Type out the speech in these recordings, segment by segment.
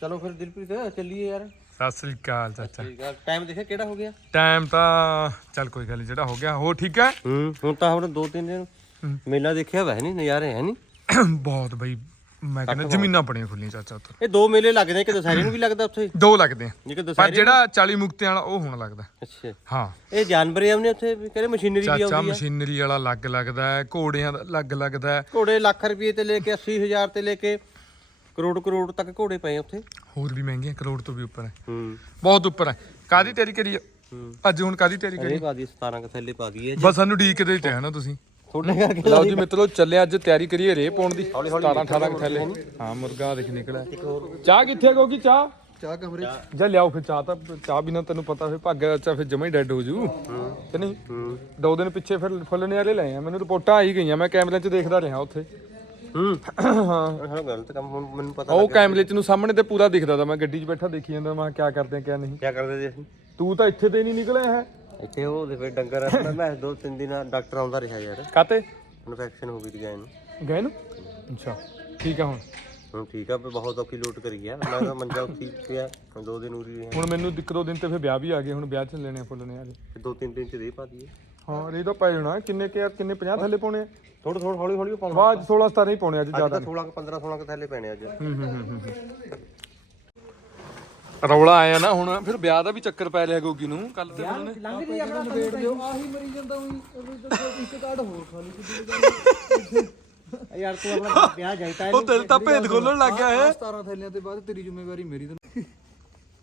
ਚਲੋ ਫਿਰ ਦਿਲਪ੍ਰੀਤ ਚੱਲੀਏ ਯਾਰ। ਸਤਿ ਸ੍ਰੀ ਅਕਾਲ ਚਾਚਾ। ਠੀਕ ਆ ਟਾਈਮ ਦੇਖਿਆ ਕਿਹੜਾ ਹੋ ਗਿਆ? ਟਾਈਮ ਤਾਂ ਚੱਲ ਕੋਈ ਗੱਲ ਜਿਹੜਾ ਹੋ ਗਿਆ ਹੋ ਠੀਕ ਹੈ? ਹੂੰ ਹੁਣ ਤਾਂ ਹੁਣ ਦੋ ਤਿੰਨ ਦਿਨ ਮੇਲਾ ਦੇਖਿਆ ਵੈ ਨਹੀਂ ਨਜ਼ਾਰੇ ਹੈ ਨਹੀਂ ਬਹੁਤ ਬਈ ਮੈਂ ਕਹਿੰਦਾ ਜ਼ਮੀਨਾਂ ਬੜੀਆਂ ਖੁੱਲੀਆਂ ਚਾਚਾ ਉੱਥੇ। ਇਹ ਦੋ ਮੇਲੇ ਲੱਗਦੇ ਇੱਕ ਦਸਹਿਰੇ ਨੂੰ ਵੀ ਲੱਗਦਾ ਉੱਥੇ। ਦੋ ਲੱਗਦੇ ਆ। ਪਰ ਜਿਹੜਾ 40 ਮੁਕਤਿਆਂ ਵਾਲਾ ਉਹ ਹੁਣ ਲੱਗਦਾ। ਅੱਛਾ। ਹਾਂ। ਇਹ ਜਾਨਵਰ ਆਉਂਦੇ ਉੱਥੇ ਕਹਿੰਦੇ ਮਸ਼ੀਨਰੀ ਵੀ ਚਾਚਾ ਆਉਂਦੀ ਆ। ਮਸ਼ੀਨਰੀ ਵਾਲਾ ਲੱਗ ਲੱਗਦਾ ਹੈ ਘੋੜਿਆਂ ਦਾ ਲੱਗ ਲੱਗਦਾ। ਹੈ ਘੋੜੇ ਲੱਖ ਰੁਪਏ ਤੇ ਲੈ ਕੇ 80000 ਤੇ ਲੈ ਕੇ ਕਰੋੜ ਕਰੋੜ ਤੱਕ ਘੋੜੇ ਪਏ ਆ ਉੱਥੇ। ਹੋਰ ਵੀ ਮਹਿੰਗੇ ਆ, ਕਰੋੜ ਤੋਂ ਵੀ ਉੱਪਰ ਹੈ। ਹੂੰ। ਬਹੁਤ ਉੱਪਰ ਹੈ। ਕਾਦੀ ਤਿਆਰੀ ਕਰੀ ਅੱਜ ਹੁਣ ਕਾਦੀ ਤਿਆਰੀ ਕਰੀ? ਇਹ ਪਾ ਦੀ 17 ਕ ਥੱਲੇ ਪਾ ਦਈਏ ਬਸ ਸਾਨੂੰ ਡੀਕਦੇ ਤੇ ਹੈ ਨਾ ਤੁਸੀਂ। ਥੋੜੇ ਕਰਕੇ ਲਓ ਜੀ ਮਿੱਤਰੋ ਚੱਲੇ ਅੱਜ ਤਿਆਰੀ ਕਰੀਏ ਰੇ ਪਾਉਣ ਦੀ। 17 18 ਕੁ ਥੈਲੇ। ਹਾਂ ਮੁਰਗਾ ਦੇਖ ਨਿਕਲਿਆ। ਚਾਹ ਕਿੱਥੇ ਗੋਗੀ ਚਾਹ? ਚਾਹ ਕਮਰੇ ਜਾ ਲਿਆਓ ਫਿਰ ਚਾਹ ਤਾਂ। ਚਾਹ ਬਿਨਾ ਤੈਨੂੰ ਪਤਾ ਫਿਰ ਭੱਗ ਅੱਛਾ ਫਿਰ ਜਮਾ ਹੀ ਡੈਡ ਹੋ ਜੂ। ਕਿ ਨਹੀਂ? ਦੋ ਦਿਨ ਪਿੱਛੇ ਫਿਰ ਫੁੱਲਣੇ ਵਾਲੇ ਲਏ ਆ ਮੈਨੂੰ ਰਿਪੋਰਟਾਂ ਆਈ ਗਈਆਂ। ਮੈਂ ਕੈਮਰੇ 'ਚ ਦੇਖਦਾ ਰਿਹਾ ਉੱਥੇ। ਹੂੰ। ਹਾਂ ਹਾਂ ਗਲਤ ਕੰਮ ਹੁਣ ਮੈਨੂੰ ਪਤਾ ਉਹ ਕੈਮਰੇ 'ਚ ਨੂੰ ਸਾਹਮਣੇ ਤੇ ਪੂਰਾ ਦਿਖਦਾ ਤਾ ਮੈਂ ਗੱਡੀ 'ਚ ਬੈਠਾ ਦੇਖੀ ਜਾਂਦਾ ਮੈਂ ਕਿਆ ਕਰਦੇ ਆ ਕਿਆ ਨਹੀਂ। ਕੀ ਕਰਦੇ ਜੀ ਅਸੀਂ? ਤੂੰ ਤਾਂ ਇੱਥੇ ਤੇ ਨਹੀਂ ਨਿਕਲਿਆ ਹੈ। ਇੱਥੇ ਉਹ ਦੇ ਫਿਰ ਡੰਗਰ ਆਪਣਾ ਮੈਂ ਦੋ ਤਿੰਨ ਦਿਨ ਡਾਕਟਰ ਆਉਂਦਾ ਰਿਹਾ ਯਾਰ। ਕਾਤੇ ਇਨਫੈਕਸ਼ਨ ਹੋ ਗਈ ਦੀ ਗਾਇ ਨੂੰ। ਗਏ ਨੂੰ? ਅੱਛਾ ਠੀਕ ਆ ਹੁਣ। ਹੁਣ ਠੀਕ ਆ ਵੀ ਬਹੁਤ ਔਖੀ ਲੋਟ ਕਰੀ ਆ। ਮੈਂ ਤਾਂ ਮੰਜਾ ਉੱਥੇ ਹੀ ਪਿਆ ਦੋ ਦਿਨ ਉਰੀ ਰਿਹਾ। ਹੁਣ ਮੈਨੂੰ ਇੱਕ ਦੋ ਦਿਨ ਤੇ ਫਿਰ ਵਿਆਹ ਵੀ ਆ ਗਏ ਹੁਣ ਵਿਆਹ 'ਚ ਲੈਣੇ ਆ ਫੁੱਲਣੇ ਵਾਲੇ ਤੇ ਦੋ ਤਿੰਨ ਦਿਨ ਚ ਦੇ ਪਾ ਦਈਏ। ਹਾਂ ਇਹ ਤਾਂ ਪੈ ਜਾਣਾ। ਕਿੰਨੇ ਕਿ ਕਿੰਨੇ 50 ਥੱਲੇ ਪਾਉਣੇ ਆ? ਥੋੜਾ ਥੋੜਾ ਹੌਲੀ ਹੌਲੀ ਪਾਉਣਾ। ਬਾਅਦ 16 17 ਹੀ ਪਾਉਣੇ ਅੱਜ ਅੱਜ ਜ਼ਿਆਦਾ ਤਾਂ 16 ਕ 15 16 ਕ ਥੈਲੇ ਪੈਣੇ ਅੱਜ। ਹੂੰ ਹੂੰ ਹੂੰ ਰੌਲਾ ਆਇਆ ਨਾ ਹੁਣ ਫਿਰ ਵਿਆਹ ਦਾ ਵੀ ਚੱਕਰ ਪੈ ਰਿਹਾ ਗੋਗੀ ਨੂੰ। ਕੱਲ ਤੇ ਉਹਨੇ ਲੰਘ ਜੀ ਆਪਣਾ ਨਵੇੜ ਦਿਓ ਆਹੀ ਮਰੀ ਜਾਂਦਾ ਉਹੀ ਇੱਕ ਕਾਰਡ ਹੋਰ ਖਾ ਲਈ ਯਾਰ ਤੂੰ ਆਪਣਾ ਵਿਆਹ ਜਾਈਤਾ ਉਹ ਦਿਲ ਤਾਂ ਭੇਦ ਖੋਲਣ ਲੱਗ ਗਿਆ ਹੈ 17 ਥੈਲਿਆਂ ਤੇ ਬਾਅਦ ਤੇਰੀ ਜ਼ਿੰਮੇਵਾਰੀ ਮੇਰੀ ਤੈਨੂੰ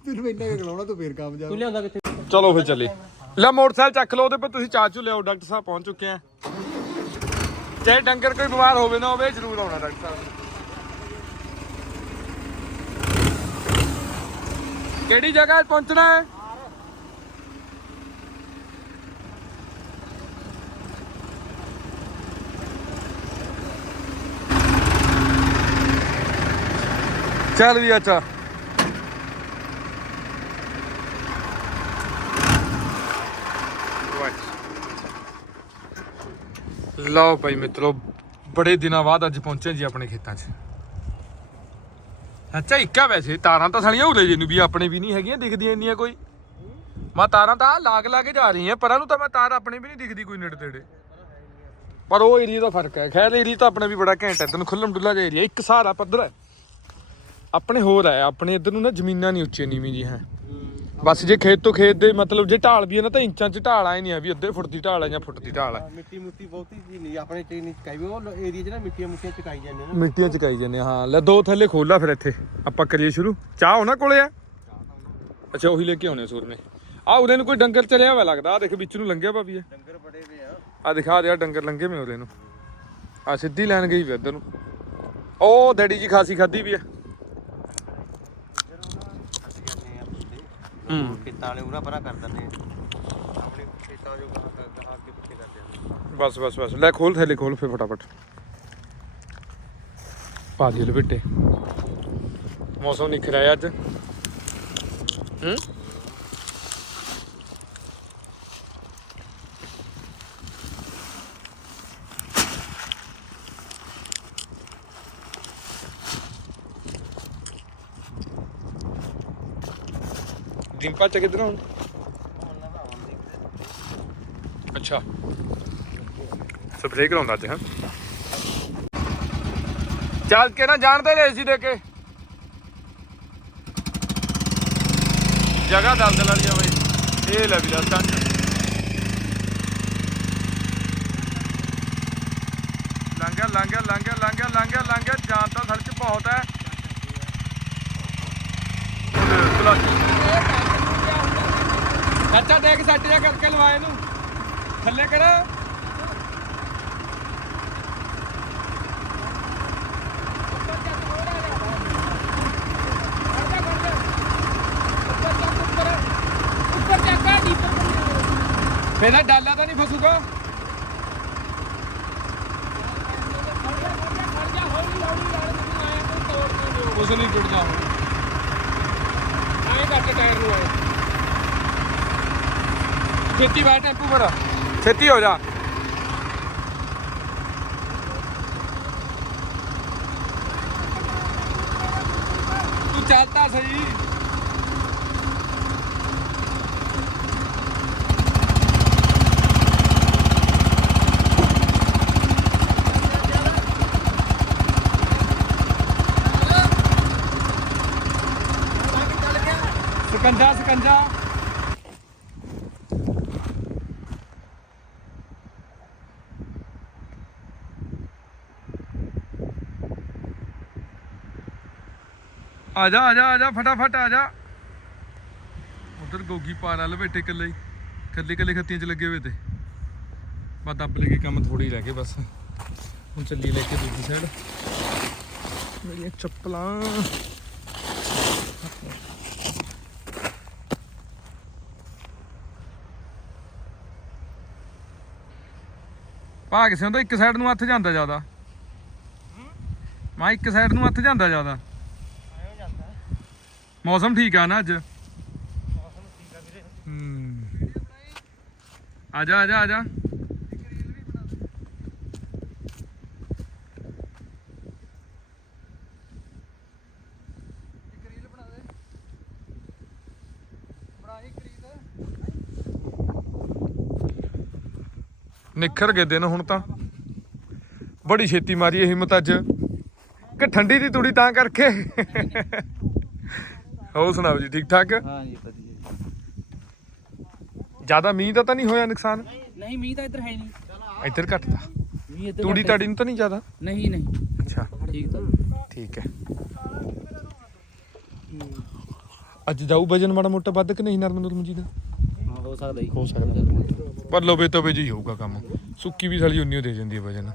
ਤੈਨੂੰ ਇੰਨਾ ਕਿ ਖਲਾਉਣਾ ਤੂੰ ਫੇਰ ਕਾਮਯਾਬ। ਤੂੰ ਲਿਆਉਂਦਾ ਕਿੱਥੇ? ਚਲੋ ਫਿਰ ਚੱਲੇ ਲੈ ਮੋਟਰਸਾਈਕਲ ਚੱਕ ਲਓ ਉਹਦੇ ਪਰ ਤੁਸੀਂ ਚਾਚੂ ਲਿਆਓ, ਡਾਕਟਰ ਸਾਹਿਬ ਪਹੁੰਚ ਚੁੱਕੇ ਆ। ਚਾਹੇ ਡੰਗਰ ਕੋਈ ਬਿਮਾਰ ਹੋਵੇ ਨਾ ਹੋਵੇ, ਜ਼ਰੂਰ ਆਉਣਾ ਡਾਕਟਰ ਸਾਹਿਬ। ਕਿਹੜੀ ਜਗ੍ਹਾ ਪਹੁੰਚਣਾ ਹੈ? ਚੱਲ ਵੀ ਅੱਛਾ। ਲਓ ਭਾਈ ਮਿੱਤਰੋ, ਬੜੇ ਦਿਨਾਂ ਬਾਅਦ ਅੱਜ ਪਹੁੰਚੇ ਜੀ ਆਪਣੇ ਖੇਤਾਂ 'ਚ। ਅੱਛਾ, ਇੱਕਾ ਵੈਸੇ, ਤਾਰਾਂ ਤਾਂ ਸਾਲੀਆਂ ਉਰੇ ਜੀ ਨੂੰ ਵੀ, ਆਪਣੇ ਵੀ ਨਹੀਂ ਹੈਗੀਆਂ, ਦਿਖਦੀਆਂ ਇੰਨੀਆਂ ਕੋਈ। ਮੈਂ ਤਾਰਾਂ ਤਾਂ ਆਹ ਲਾਗ ਲਾ ਕੇ ਜਾ ਰਹੀ ਰਹੀਆਂ, ਪਰਾਂ ਨੂੰ ਤਾਂ ਮੈਂ ਤਾਰ ਆਪਣੇ ਵੀ ਨਹੀਂ ਦਿਖਦੀ ਕੋਈ ਨੇੜੇ ਤੇੜੇ। ਪਰ ਉਹ ਏਰੀਆ ਦਾ ਫ਼ਰਕ ਹੈ। ਖੈਰ ਏਰੀਆ ਤਾਂ ਆਪਣੇ ਵੀ ਬੜਾ ਘੈਂਟ ਹੈ ਤੈਨੂੰ ਖੁੱਲਮ ਡੁੱਲਾ ਜਿਹਾ ਏਰੀਆ ਇੱਕ ਸਹਾਰਾ ਪੱਧਰ ਹੈ। ਆਪਣੇ ਹੋਰ ਹੈ, ਆਪਣੇ ਇੱਧਰ ਨੂੰ ਨਾ ਜ਼ਮੀਨਾਂ ਨਹੀਂ ਉੱਚੀਆਂ ਨੀਵੀਂ ਜੀ ਹੈ ਬਸ ਜੇ ਖੇਤ ਤੋਂ ਖੇਤ ਦੇ ਮਤਲਬ ਜੇ ਢਾਲ ਵੀ ਹੈ ਨਾ ਤਾਂ ਇੰਚਾਂ 'ਚ ਢਾਲ ਆਏ ਨਹੀਂ ਆ ਵੀ ਅੱਧੇ ਫੁੱਟ ਦੀ ਢਾਲ ਹੈ ਜਾਂ ਫੁੱਟ ਦੀ ਢਾਲ ਹੈ ਮਿੱਟੀ ਮੁੱਟੀ ਬਹੁਤੀ ਜੀ ਨਹੀਂ ਆਪਣੇ ਤੇ ਨਹੀਂ ਚਕਾਈ ਵੀ ਉਹ ਏਰੀਆ 'ਚ ਨਾ ਮਿੱਟੀਆਂ ਮੁੱਟੀਆਂ ਚਕਾਈ ਜਾਂਦੇ ਨੇ ਮਿੱਟੀਆਂ ਚਕਾਈ ਜਾਂਦੇ ਆ, ਹਾਂ। ਲੈ ਦੋ ਥੱਲੇ ਖੋਲਾ ਫਿਰ ਇੱਥੇ ਆਪਾਂ ਕਰੀਏ ਸ਼ੁਰੂ। ਚਾਹ ਉਹਨਾਂ ਕੋਲੇ ਆ? ਅੱਛਾ ਉਹੀ ਲੈ ਕੇ ਆਉਣੇ ਸੂਰ ਨੇ। ਆ ਉਹਦੇ ਨੂੰ ਕੋਈ ਡੰਗਰ ਚਲਿਆ ਹੋਇਆ ਲੱਗਦਾ? ਆ ਦੇਖ ਵਿੱਚ ਨੂੰ ਲੰਘਿਆ ਭਾਬੀ ਡੰਗਰ ਬੜੇ ਵੇ ਆ। ਆ ਦਿਖਾ ਦੇ ਆ ਡੰਗਰ ਲੰਘੇ ਮੇ ਉਹਦੇ ਨੂੰ। ਆ ਸਿੱਧੀ ਲੈਣ ਗਈ ਵੀ ਇੱਧਰ ਨੂੰ। ਉਹ ਡੈਡੀ ਜੀ ਖਾਸੀ ਖਾਦੀ ਵੀ ਆ। ਹੂੰ। ਖੇਤਾਂ ਵਾਲੇ ਉਰਾ ਪਰਾਂ ਕਰ ਦਿੰਦੇ ਆ। ਆਪਣੇ ਖੇਤਾਂ ਜੋ ਗਾਹਾਂ ਅੱਗੇ ਪਿੱਛੇ ਕਰਦੇ ਆ। ਬਸ ਬਸ ਬਸ। ਲੈ ਖੋਲ ਥੱਲੇ ਖੋਲ ਫੇ ਫਟਾਫਟ। ਪਾ ਦੀ ਲਪੇਟੇ। ਮੌਸਮ ਨਿਖਰ ਆਇਆ ਅੱਜ। ਹੂੰ? ਡਿੰਪਾ ਚ ਕਿੱਧਰ? ਹੁਣ ਅੱਛਾ ਸਪਰੇਅ ਕਰਾਉਂਦਾ ਅੱਜ, ਹਾਂ। ਚੱਲ ਕੇ ਨਾ ਜਾਣਦੇ ਨੇ ਸੀ ਦੇ ਕੇ। ਜਗ੍ਹਾ ਦਲਦਲ ਵਾਲੀ ਆ ਬਈ। ਇਹ ਲੈ ਵੀ ਦੱਸਾਂ ਲੰਘਿਆ ਲੰਘਿਆ ਲੰਘਿਆ ਲੰਘਿਆ ਲੰਘਿਆ ਲੰਘਿਆ। ਜਾਨ ਤਾਂ ਸੜਕ ਬਹੁਤ ਹੈ। ਚਾਚਾ ਦੇਖ ਸੱਟ ਜਾ ਕਰਕੇ ਲਵਾਏ ਨੂੰ ਥੱਲੇ ਕਰ। ਮੇਰਾ ਡਾਲਾ ਤਾਂ ਨਹੀਂ ਫਸੂਗਾ। ਕੁਛ ਨਹੀਂ ਟੁੱਟਦਾ ਹੁਣ ਆਏ ਕਰਕੇ ਟਾਇਰ ਨੂੰ ਆਏ। ਛੇਤੀ ਬਾਹਰ ਟੈਂਪੂ ਪਰ ਛੇਤੀ ਹੋ ਜਾ ਤੂੰ ਚੱਲਦਾ ਸਹੀ ਸਕੰਜਾ ਸਕੰਜਾ ਆ ਜਾ ਆ ਜਾ ਆ ਜਾ ਫਟਾਫਟ ਆ ਜਾ ਉਧਰ ਗੋਗੀ ਪਾਰ ਵਾਲ ਬੈਠੇ ਇਕੱਲੇ ਹੀ। ਇਕੱਲੇ ਇਕੱਲੇ ਖੱਤੀਆਂ 'ਚ ਲੱਗੇ ਹੋਏ ਤੇ। ਬਸ ਦੱਬ ਲੈ ਕੇ ਕੰਮ ਥੋੜੀ ਰਹਿ ਗਏ ਬਸ। ਹੁਣ ਚੱਲੀ ਲੈ ਕੇ ਦੂਜੀ ਸਾਈਡ ਮੇਰੀਆਂ ਚੱਪਲਾਂ। ਭਾਗ ਸਿੰਘ ਦਾ ਇੱਕ ਸਾਈਡ ਨੂੰ ਹੱਥ ਜਾਂਦਾ ਜ਼ਿਆਦਾ। ਮੈਂ ਇੱਕ ਸਾਈਡ ਨੂੰ ਹੱਥ ਜਾਂਦਾ ਜ਼ਿਆਦਾ। ਮੌਸਮ ਠੀਕ ਆ ਨਾ ਅੱਜ? ਹੂੰ। ਆ ਜਾ ਆ ਜਾ ਆ ਜਾ। ਨਿਖਰ ਗਏ ਦਿਨ ਹੁਣ ਤਾਂ। ਬੜੀ ਛੇਤੀ ਮਾਰੀ ਇਹ ਹਿੰਮਤ ਅੱਜ। ਕਿ ਠੰਡੀ ਦੀ ਤੂੜੀ ਤਾਂ ਕਰਕੇ। ਹੋ ਸੁਣਾਓ ਜੀ ਠੀਕ ਠਾਕ? ਹਾਂ ਜੀ ਵਧੀਆ ਜ਼ਿਆਦਾ ਮੀਂਹ ਦਾ ਤਾਂ ਨਹੀਂ ਹੋਇਆ ਨੁਕਸਾਨ? ਨਹੀਂ ਮੀਂਹ ਤਾਂ ਇੱਧਰ ਹੈ ਨਹੀਂ। ਇੱਧਰ ਘੱਟ ਤਾ। ਮੀਂਹ ਇੱਧਰ ਤੂੜੀ ਨੂੰ ਤਾਂ ਨਹੀਂ ਜ਼ਿਆਦਾ? ਨਹੀਂ ਨਹੀਂ। ਅੱਛਾ। ਠੀਕ ਤਾਂ। ਠੀਕ ਹੈ। ਅੱਜ ਜਾਊ ਵਜਨ ਮਾੜਾ ਮੋਟਾ ਵੱਧ ਕਿ ਨਹੀਂ ਨਰਮ ਨਰਮ ਜੀ ਦਾ? ਹਾਂ ਹੋ ਸਕਦਾ ਜੀ। ਹੋ ਸਕਦਾ। ਪਰ ਲੋਬੇ ਤੋਬੇ ਜੀ ਹੋਊਗਾ ਕੰਮ। ਸੁੱਕੀ ਵੀ ਸਾਲੀ ਉਨੀ ਓ ਦੇ ਜਾਂਦੀ ਹੈ ਵਜਨ।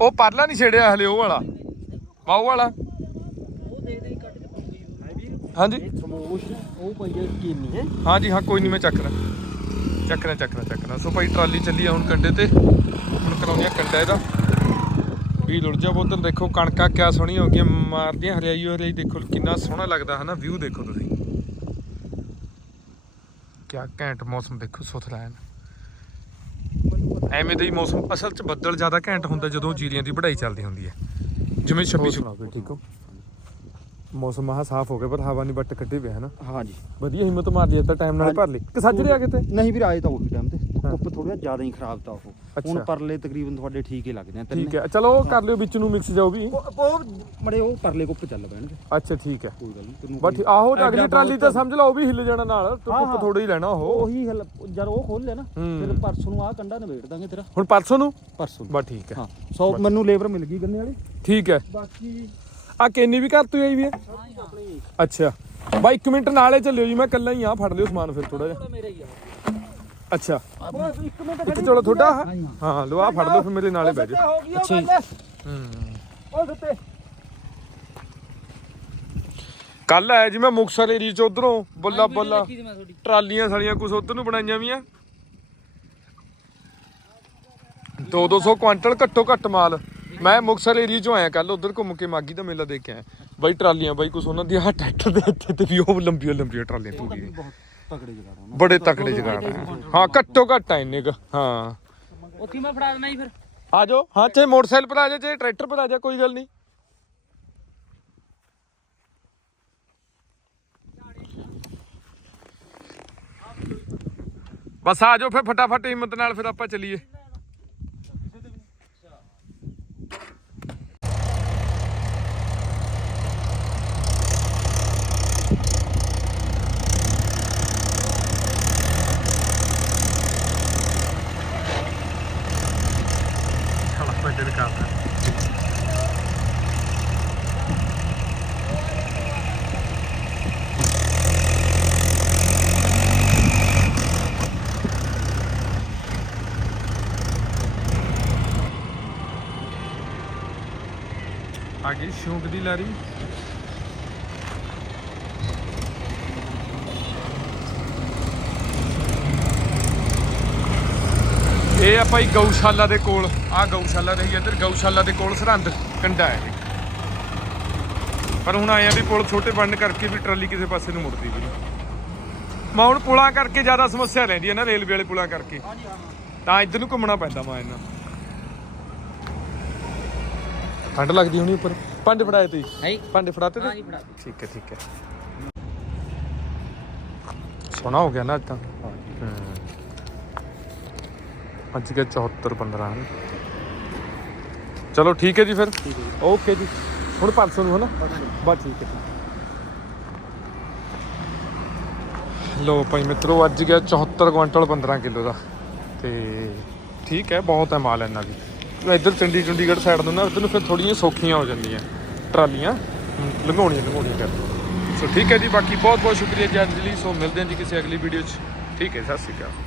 ਉਹ ਪਰਲਾ ਨਹੀਂ ਛੇੜਿਆ ਹਲੇ ਉਹ ਵਾਲਾ। ਮਾਓ ਵਾਲਾ। ਹਾਂਜੀ। ਸਮੋਸ਼ ਉਹ ਪਈ ਹੈ ਕੀਨੀ ਹੈ। ਹਾਂਜੀ ਹਾਂ ਕੋਈ ਨਹੀਂ ਮੈਂ ਚੱਕਣਾ ਚੱਕਣਾ ਚੱਕਣਾ ਚੱਕਣਾ ਸੋ ਭਾਈ ਟਰਾਲੀ ਚੱਲੀ ਆ ਹੁਣ ਕੰਡੇ ਤੇ। ਹੁਣ ਕਰਾਉਂਦੇ ਆ ਕੰਡਾ ਇਹਦਾ। ਵੀ ਲੁੜ ਜਾ ਉਧਰ ਦੇਖੋ ਕਣਕਾਂ ਕਿਆ ਸੋਹਣੀਆਂ ਹੋ ਗਈਆਂ ਮਾਰਦੀਆਂ ਹਰਿਆਈ ਹਰਿਆਈ ਦੇਖੋ ਕਿੰਨਾ ਸੋਹਣਾ ਲੱਗਦਾ ਹੈ ਨਾ ਵਿਊ ਦੇਖੋ ਤੁਸੀਂ। ਕਿਆ ਘੈਂਟ ਮੌਸਮ ਦੇਖੋ ਸੁਥਰਾ ਹੈ ਐਵੇਂ ਦਾ ਹੀ ਮੌਸਮ ਅਸਲ 'ਚ ਬੱਦਲ ਜ਼ਿਆਦਾ ਘੈਂਟ ਹੁੰਦਾ ਜਦੋਂ ਜੀਰੀਆਂ ਦੀ ਵਢਾਈ ਚੱਲਦੀ ਹੁੰਦੀ ਹੈ। ਜਿਵੇਂ 26 ਸੁਣਾਓ ਠੀਕ ਹੋ? ਮੌਸਮ ਆਹ ਸਾਫ਼ ਹੋ ਗਿਆ ਪਰ ਹਵਾ ਨਹੀਂ ਬੱਟ ਕੱਢੇ ਪਿਆ ਹੈ ਨਾ? ਹਾਂ ਜੀ ਵਧੀਆ ਹਿੰਮਤ ਮਾਰ ਲਈ ਤਾਂ ਟਾਈਮ ਨਾਲ ਭਰ ਲਈ। ਕਿ ਸੱਜ ਰਿਹਾ ਕਿਤੇ? ਨਹੀਂ ਵੀਰ ਆਏ ਤਾਂ ਉਹੀ ਟਾਈਮ ਤੇ। ਕੁੱਪ ਥੋੜਾ ਜ਼ਿਆਦਾ ਹੀ ਖਰਾਬ ਤਾਂ ਉਹ। ਹੁਣ ਪਰਲੇ ਤਕਰੀਬਨ ਤੁਹਾਡੇ ਠੀਕ ਹੀ ਲੱਗਦੇ ਆ ਠੀਕ ਹੈ। ਚਲੋ ਉਹ ਕਰ ਲਿਓ ਵਿੱਚ ਨੂੰ ਮਿਕਸ ਜਾਓ ਵੀ ਉਹ ਮੜੇ ਉਹ ਪਰਲੇ ਕੁੱਪ ਚੱਲ ਪੈਣਗੇ। ਅੱਛਾ ਠੀਕ ਹੈ। ਕੋਈ ਗੱਲ ਨਹੀਂ ਬਸ ਆਹੋ ਅਗਲੀ ਟਰਾਲੀ ਤਾਂ ਸਮਝ ਲਓ ਉਹ ਵੀ ਹਿੱਲ ਜਾਣਾ ਨਾਲ ਧੁੱਪ। ਥੋੜਾ ਹੀ ਲੈਣਾ ਉਹ। ਉਹੀ ਹਲ ਜਦ ਉਹ ਖੋਲ ਨਾ ਹੂੰ। ਫਿਰ ਪਰਸੋਂ ਨੂੰ ਆਹ ਕੰਡਾ ਨਵੇੜ ਦਾਂਗੇ ਤੇਰਾ। ਹੁਣ ਪਰਸੋਂ ਨੂੰ? ਪਰਸੋਂ। ਬਸ ਠੀਕ ਹੈ। ਹਾਂ 100 ਮੈਨੂੰ ਲੇਬਰ ਮਿਲ ਗਈ ਗੰਨੇ ਵਾਲੀ। ਠੀਕ ਹੈ। ਬਾਕੀ ਆ ਕੇਨੀ ਵੀ ਘਰ ਤੋਂ ਆਈ ਵੀ ਹੈ? ਅੱਛਾ। ਬਾਈ ਇੱਕ ਮਿੰਟ ਨਾਲੇ ਚੱਲਿਓ ਜੀ ਮੈਂ ਕੱਲਾ ਹੀ ਆ ਫੜ ਲਿਓ ਸਮਾਨ ਫਿਰ ਥੋੜਾ ਜਿਹਾ। ਆ। ਅੱਛਾ। ਉਹ ਇੱਕ ਮਿੰਟ ਇੱਕ ਚਲੋ ਤੁਹਾਡਾ? ਹਾਂ ਲੋ ਆ ਫੜ ਲਓ ਫਿਰ ਮੇਰੇ ਨਾਲੇ ਬਹਿ ਹੋ ਗਈ ਉਹ ਜੀ। ਗੱਲ ਹੂੰ। ਉਹ ਸੁੱਤੇ ਕੱਲ ਆਇਆ ਜੀ ਮੈਂ ਮੁਕਸਰ ਏਰੀਏ ਚ ਉਧਰੋਂ ਬੱਲਾ ਬੱਲਾ। ਟਰਾਲੀਆਂ ਸਾਲੀਆਂ ਕੁਛ ਉਧਰ ਨੂੰ ਬਣਾਈਆਂ ਵੀਆਂ। 2-200 ਕੁਆਂਟਲ ਘੱਟੋ ਘੱਟ ਮਾਲ। ਮੈਂ ਮੁਕਸਰ ਏਰੀਏ ਚੋਂ ਆਇਆ ਕੱਲ ਉਧਰ ਘੁੰਮ ਕੇ ਮਾਗੀ ਦਾ ਮੇਲਾ ਦੇਖ ਕੇ ਆਇਆ। ਬਾਈ ਟਰਾਲੀਆਂ ਬਾਈ ਕੁਛ ਉਹਨਾਂ ਦੀਆਂ ਆਹ ਟਰੈਕਟਰ ਦੇ ਇੱਥੇ ਤੇ ਵੀ ਉਹ ਲੰਬੀਆਂ ਲੰਬੀਆਂ ਟਰਾਲੀਆਂ ਬਹੁਤ ਤਕੜੇ ਜਗਾੜਾ ਨਾ। ਬੜੇ ਤਕੜੇ ਜਗਾੜ ਆ। ਹਾਂ ਘੱਟੋ ਘੱਟ ਆ ਇੰਨੇ ਕੁ ਹਾਂ। ਉੱਥੇ ਮੈਂ ਫੜਾ ਦੇਣਾ ਜੀ ਫਿਰ। ਆ ਜਾਓ। ਹਾਂ ਚਾਹੇ ਮੋਟਰਸਾਈਕਲ ਪਰ ਆ ਜਾ ਚਾਹੇ ਟਰੈਕਟਰ ਪਰ ਆ ਜਾ ਕੋਈ ਗੱਲ ਨਹੀਂ। ਬਸ ਆ ਜਾਓ ਫਿਰ ਫਟਾਫਟ ਹਿੰਮਤ ਨਾਲ ਫਿਰ ਆਪਾਂ ਚੱਲੀਏ ਸਾਲਾ ਭੱਜਣ ਕਰਦਾ ਆ ਗਈ ਸ਼ੌਂਕ ਦੀ ਲਾਰੀ। ਇਹ ਆਪਾਂ ਹੀ ਗਊਸ਼ਾਲਾ ਦੇ ਕੋਲ ਆ ਗਊਸ਼ਾਲਾ ਰਹੀ ਇੱਧਰ ਗਊਸ਼ਾਲਾ ਦੇ ਕੋਲ ਸਰਹੰਦ ਕੰਡਾ ਹੈ ਪਰ ਹੁਣ ਆਇਆ ਵੀ ਪੁਲ ਛੋਟੇ ਬਣਨ ਕਰਕੇ ਵੀ ਟਰਾਲੀ ਕਿਸੇ ਪਾਸੇ ਨੂੰ ਮੁੜਦੀ ਵੀ ਨਹੀਂ। ਮੈਂ ਹੁਣ ਪੁਲਾਂ ਕਰਕੇ ਜ਼ਿਆਦਾ ਸਮੱਸਿਆ ਰਹਿੰਦੀ ਹੈ ਨਾ ਰੇਲਵੇ ਵਾਲੇ ਪੁਲਾਂ ਕਰਕੇ। ਤਾਂ ਇੱਧਰ ਨੂੰ ਘੁੰਮਣਾ ਪੈਂਦਾ ਮੈਂ ਇਹਨਾਂ ਠੰਡ ਲੱਗਦੀ ਹੋਣੀ ਉੱਪਰ। ਪੰਜ ਫੜਾਏ ਤੁਸੀਂ? ਹੈ ਭਾਂਡੇ ਫੜਾਤੇ ਹਾਂ ਤੇ ਜੀ ਫੜਾ ਠੀਕ ਹੈ ਠੀਕ ਹੈ। ਸੋਨਾ ਹੋ ਗਿਆ ਨਾ ਅੱਜ ਤਾਂ। ਹੂੰ। ਅੱਜ ਕੇ 74 15 ਹਨ ਚਲੋ ਠੀਕ ਹੈ ਜੀ ਫਿਰ। ਓਕੇ ਜੀ। ਹੁਣ 500 ਨੂੰ ਹਨਾ? ਬਸ ਠੀਕ ਹੈ ਲੋ ਭਾਈ ਮਿੱਤਰੋ ਅੱਜ ਗਿਆ 74 ਕੁਇੰਟਲ 15 ਕਿਲੋ ਦਾ। ਤੇ ਠੀਕ ਹੈ ਬਹੁਤ ਹੈ ਮਾਲ ਇਹਨਾਂ ਦੀ। ਇੱਧਰ ਚੰਡੀ ਚੰਡੀਗੜ੍ਹ ਸਾਈਡ ਨੂੰ ਨਾ ਇੱਧਰ ਨੂੰ ਫਿਰ ਥੋੜੀਆਂ ਸੌਖੀਆਂ ਹੋ ਜਾਂਦੀਆਂ। ਟਰਾਲੀਆਂ। ਲੰਘਾਉਣੀਆਂ ਲੰਘਾਉਣੀਆਂ ਕਰ ਸੋ ਠੀਕ ਹੈ ਜੀ, ਬਾਕੀ ਬਹੁਤ ਬਹੁਤ ਸ਼ੁਕਰੀਆ ਜੀ ਅੱਜ ਲਈ। ਸੋ ਮਿਲਦੇ ਹਾਂ ਜੀ ਕਿਸੇ ਅਗਲੀ ਵੀਡੀਓ 'ਚ। ਠੀਕ ਹੈ, ਸਤਿ ਸ਼੍ਰੀ ਅਕਾਲ।